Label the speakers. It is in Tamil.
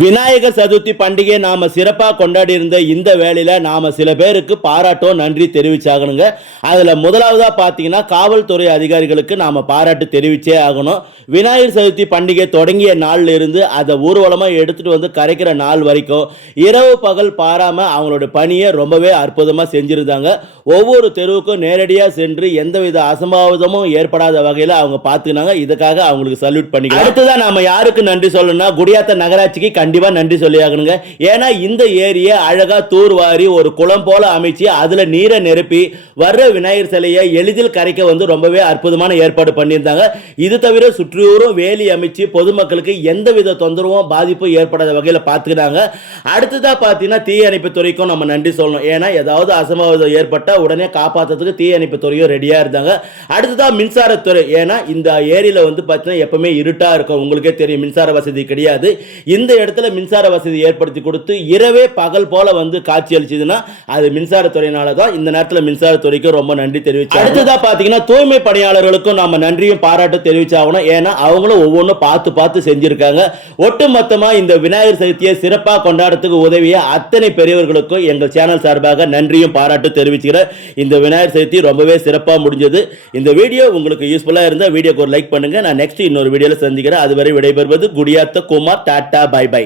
Speaker 1: விநாயகர் சதுர்த்தி பண்டிகையை நாம சிறப்பாக கொண்டாடி இருந்த இந்த வேலையில நாம சில பேருக்கு பாராட்டும் நன்றி தெரிவிச்சாகணுங்க. அதுல முதலாவதா பாத்தீங்கன்னா காவல்துறை அதிகாரிகளுக்கு நாம பாராட்டு தெரிவிச்சே ஆகணும். விநாயகர் சதுர்த்தி பண்டிகை தொடங்கிய நாள்ல இருந்து அதை ஊர்வலமா எடுத்துட்டு வந்து கரைக்கிற நாள் வரைக்கும் இரவு பகல் பாராம அவங்களோட பணியை ரொம்பவே அற்புதமா செஞ்சிருந்தாங்க. ஒவ்வொரு தெருவுக்கும் நேரடியா சென்று எந்தவித அசம்பாவிதமும் ஏற்படாத வகையில அவங்க பார்த்துக்கினாங்க இதுக்காக அவங்களுக்கு சல்யூட் பண்ணிக்கலாம். அடுத்ததான் நாம யாருக்கு நன்றி சொல்லணும்னா குடியாத்த நகராட்சிக்கு கண்டிப்பா நன்றி சொல்லியாகணுங்க. ஏன்னா இந்த ஏரியை அழகா தூர்வாரி ஒரு குளம் போல அமைச்சு அதுல நீரை நிரப்பி வர்ற விநாயகர் சிலையை எளிதில் கரைக்க வந்து ரொம்பவே அற்புதமான ஏற்பாடு பண்ணியிருந்தாங்க. இது தவிர சுற்றியூரும் வேலி அமைச்சு பொதுமக்களுக்கு எந்தவித தொந்தரவும் பாதிப்பும் ஏற்படாத வகையில் பார்த்துக்கிறாங்க அடுத்ததா பார்த்தீங்கன்னா தீயணைப்பு துறைக்கும் நம்ம நன்றி சொல்லணும். ஏன்னா ஏதாவது அசம்பாவிதம் ஏற்பட்டால் உடனே காப்பாற்றுறதுக்கு தீயணைப்பு துறையும் ரெடியாக இருந்தாங்க. அடுத்ததா மின்சாரத்துறை. ஏன்னா இந்த ஏரியில் வந்து பார்த்தீங்கன்னா எப்பவுமே இருட்டாக இருக்கும். உங்களுக்கே தெரியும் மின்சார வசதி கிடையாது. இந்த இடத்துல மின்சார வசதி ஏற்படுத்தி கொடுத்து இரவே பகல் போல வந்து காட்சி அளிச்சதுன்னா அது மின்சாரத்துறையினால தான் இந்த நேரத்தில் மின்சாரத்துறைக்கு ரொம்ப நன்றி தெரிவிச்சு அடுத்ததா பார்த்தீங்கன்னா தூய்மை பணியாளர்களுக்கும் நம்ம நன்றியும் பாராட்டும் தெரிவிச்சாகணும். ஏன்னா அவங்களும் ஒவ்வொன்றும் பார்த்து பார்த்து செஞ்சிருக்காங்க. ஒட்டுமொத்தமாக இந்த விநாயகர் சதுர்த்தியை சிறப்பாக கொண்டாடுறதுக்கு உதவிய அத்தனை பெரியவர்களுக்கும் எங்கள் சேனல் சார்பாக நன்றியும் பாராட்டும் தெரிவிச்சுக்கிறேன். இந்த விநாயகர் சதுர்த்தி ரொம்பவே சிறப்பாக முடிஞ்சது. இந்த வீடியோ உங்களுக்கு யூஸ்ஃபுல்லாக இருந்தால் வீடியோக்கு ஒரு லைக் பண்ணுங்க. நான் நெக்ஸ்ட் இன்னொரு வீடியோவில் சந்திக்கிறேன். அதுவரை விடைபெறுவது Gudiyatha Kumar. Tata bye bye